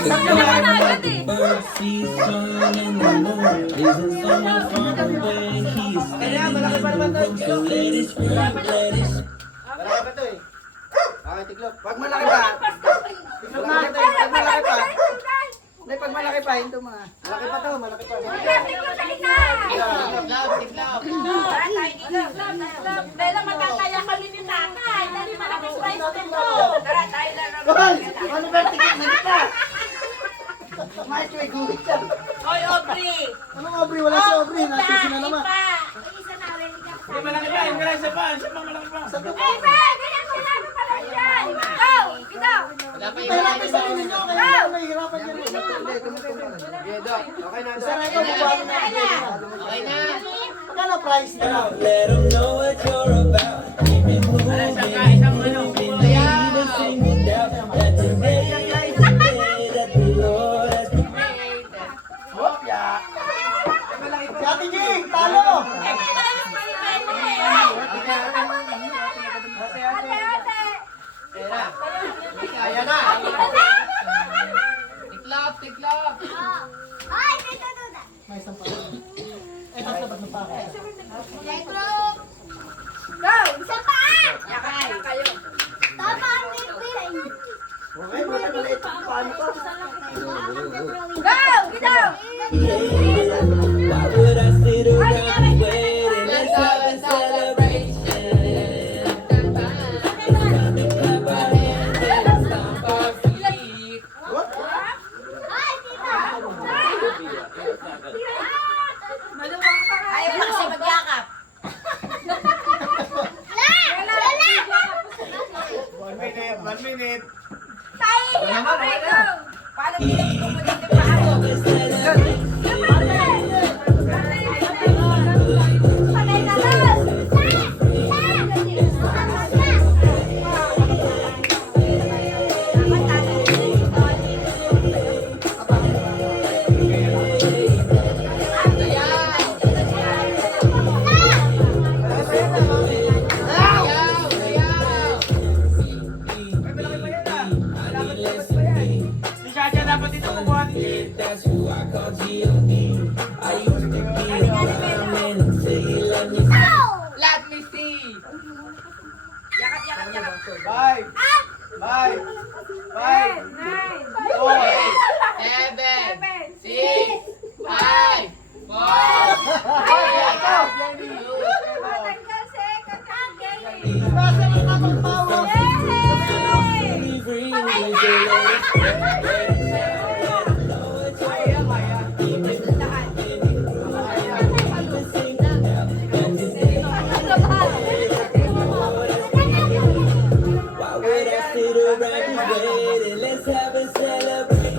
Bird sees sun in the moon. Isn't someone far away? He's standing in the room. So let it scream, let it scream. Malaki pa to eh. Okay, tiklop. Pag malaki pa. Tiklop na ito eh. Pag malaki pa. Hindi, pag malaki pa, hindi mga. Malaki pa to, malaki pa. Dahil matataya kami ni tatay. Dahil malaking price nito. Tara, tayo na naman. Hoy! Ano ba tikit na kita? Mike, may guhit siya. Hoy, Aubrey. Anong Aubrey? Wala si Aubrey. Nasa na naman. Isa na rin. Malaki pa, yung gara, isa pa malaki pa. Sa to. Eh, Ben! Ganyan ko na pala yan. Go! Ito! Mahirapan sa inyo nyo. Kaya mahirapan nyo rin. Okay na. Isa na ito. Bubuhatin na. Okay na. Magkano price na lang? Let 'em know what you're about. Keep it moving, moving. Leave a single doubt that today is the day that the Lord has made. Si Ate Jing, talo! Ayan na. Tiklop. May isang pa. Eh, tatlo ba pa ako? Go! Isa pa! Yakay na kayo. Okay, mga maliit. Paano to? Go! Ito! Why would I sit around and wait and let's have a celebration? It's time to clap our hands and stomp our feet. Ayaw pa kasi magyakap. One minute. Tayo! Okay, go! Paano pinagpupunin yung paa mo? Patay na lang! That's who I call G.O.D. I used to be a fireman until you let me Let me see. Yakap. 5, 5, 5, 7, 6, 5, 4, Basta na nakapagpawa. free. So let it Why would I sit around and wait and let's have a celebration?